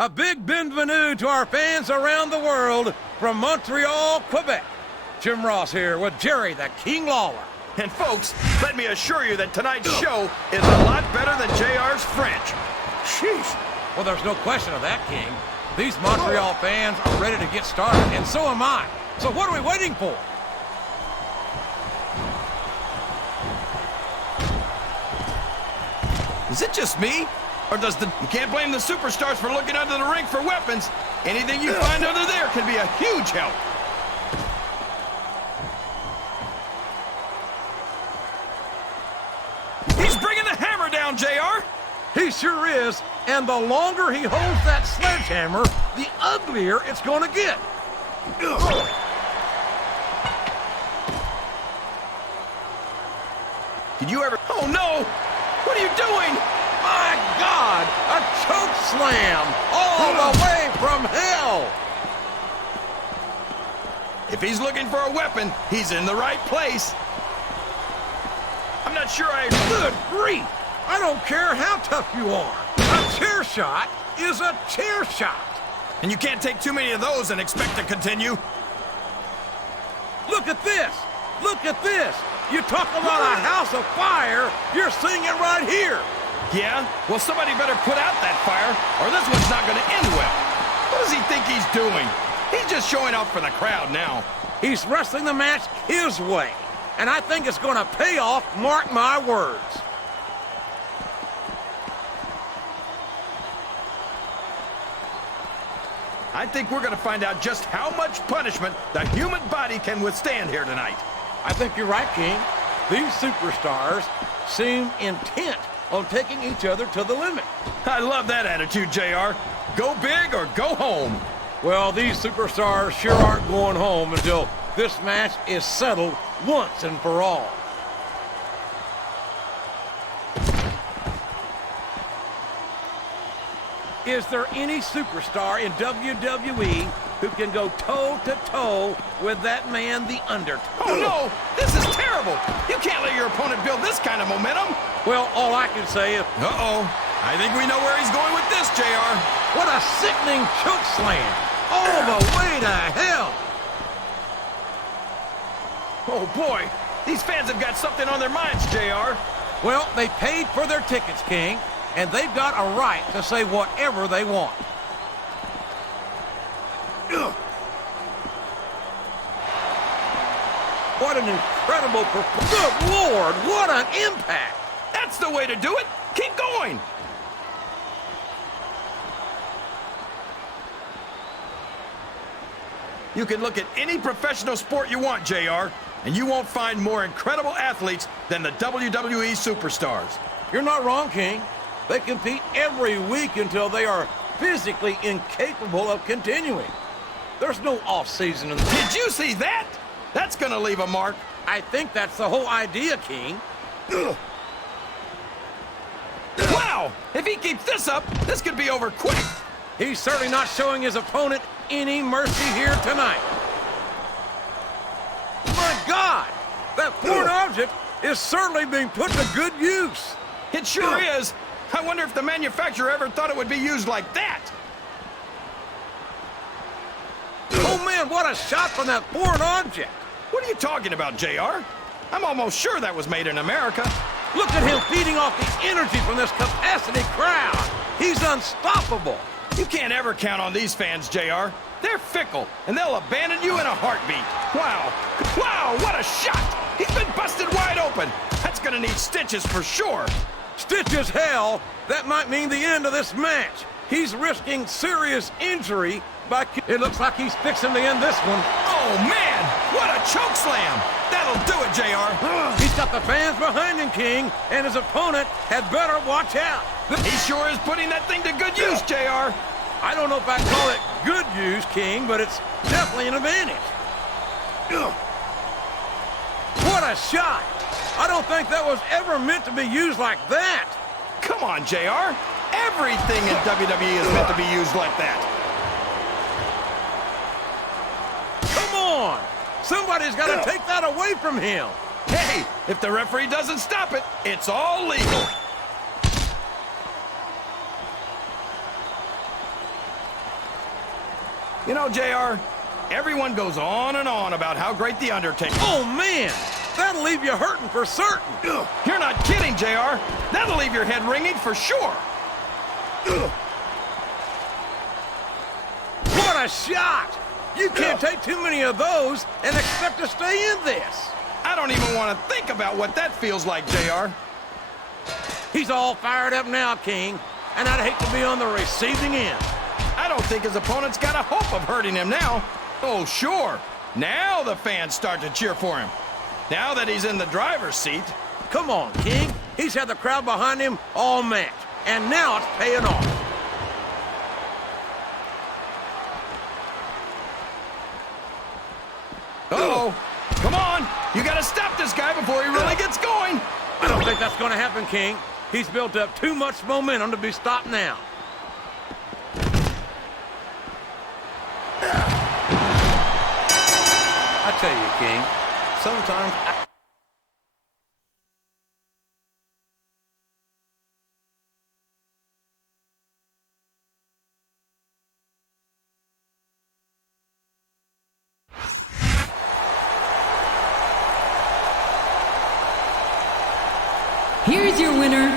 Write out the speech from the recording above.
A big bienvenue to our fans around the world from Montreal, Quebec. Jim Ross here with Jerry the King Lawler. And folks, let me assure you that tonight's show is a lot better than JR's French. Sheesh. Well, there's no question of that, King. These Montreal fans are ready to get started, and so am I. So what are we waiting for? Is it just me? Or you can't blame the superstars for looking under the ring for weapons. Anything you find under there can be a huge help. He's bringing the hammer down, JR. He sure is, and the longer he holds that sledgehammer, the uglier it's going to get. Did you ever... Oh, no! What are you doing? My God! A choke slam! All the way from hell! If he's looking for a weapon, he's in the right place. I'm not sure Good grief! I don't care how tough you are. A chair shot is a chair shot. And you can't take too many of those and expect to continue. Look at this! Look at this! You talk about a house of fire, you're seeing it right here. Yeah? Well, somebody better put out that fire, or this one's not going to end well. What does he think he's doing? He's just showing off for the crowd now. He's wrestling the match his way, and I think it's going to pay off, mark my words. I think we're going to find out just how much punishment the human body can withstand here tonight. I think you're right, King. These superstars seem intent on taking each other to the limit. I love that attitude, JR. Go big or go home. Well, these superstars sure aren't going home until this match is settled once and for all. Is there any superstar in WWE who can go toe-to-toe with that man, The Undertaker? Oh, no! This is terrible! You can't let your opponent build this kind of momentum! Well, all I can say is... Uh-oh. I think we know where he's going with this, JR. What a sickening choke slam! All the way to hell! Oh, boy. These fans have got something on their minds, JR. Well, they paid for their tickets, King, and they've got a right to say whatever they want. What an incredible performance. Good Lord, what an impact! That's the way to do it. Keep going. You can look at any professional sport you want, JR, and you won't find more incredible athletes than the WWE superstars. You're not wrong, King. They compete every week until they are physically incapable of continuing. There's no off-season in the... Did you see that? That's gonna leave a mark. I think that's the whole idea, King. Wow! If he keeps this up, this could be over quick. He's certainly not showing his opponent any mercy here tonight. My God! That foreign object is certainly being put to good use. It sure is. I wonder if the manufacturer ever thought it would be used like that. Oh, man, what a shot from that foreign object. What are you talking about, JR? I'm almost sure that was made in America. Look at him feeding off the energy from this capacity crowd. He's unstoppable. You can't ever count on these fans, JR. They're fickle, and they'll abandon you in a heartbeat. Wow. Wow, what a shot. He's been busted wide open. That's gonna need stitches for sure. Stitches, hell. That might mean the end of this match. He's risking serious injury by... It looks like he's fixing to end this one. Oh, man! What a choke slam! That'll do it, JR. He's got the fans behind him, King, and his opponent had better watch out. He sure is putting that thing to good use, JR. I don't know if I'd call it good use, King, but it's definitely an advantage. What a shot! I don't think that was ever meant to be used like that. Come on, JR. Everything in WWE is meant to be used like that. Come on! Somebody's got to take that away from him. Hey, if the referee doesn't stop it, it's all legal. You know, JR, everyone goes on and on about how great The Undertaker... Oh, man! That'll leave you hurting for certain. Ugh. You're not kidding, JR. That'll leave your head ringing for sure. Ugh. What a shot! You can't take too many of those and expect to stay in this. I don't even want to think about what that feels like, JR. He's all fired up now, King, and I'd hate to be on the receiving end. I don't think his opponent's got a hope of hurting him now. Oh, sure. Now the fans start to cheer for him. Now that he's in the driver's seat. Come on, King. He's had the crowd behind him all match, and now it's paying off. Uh-oh. Come on. You got to stop this guy before he really gets going. I don't think that's going to happen, King. He's built up too much momentum to be stopped now. I tell you, King, sometimes Here's your winner,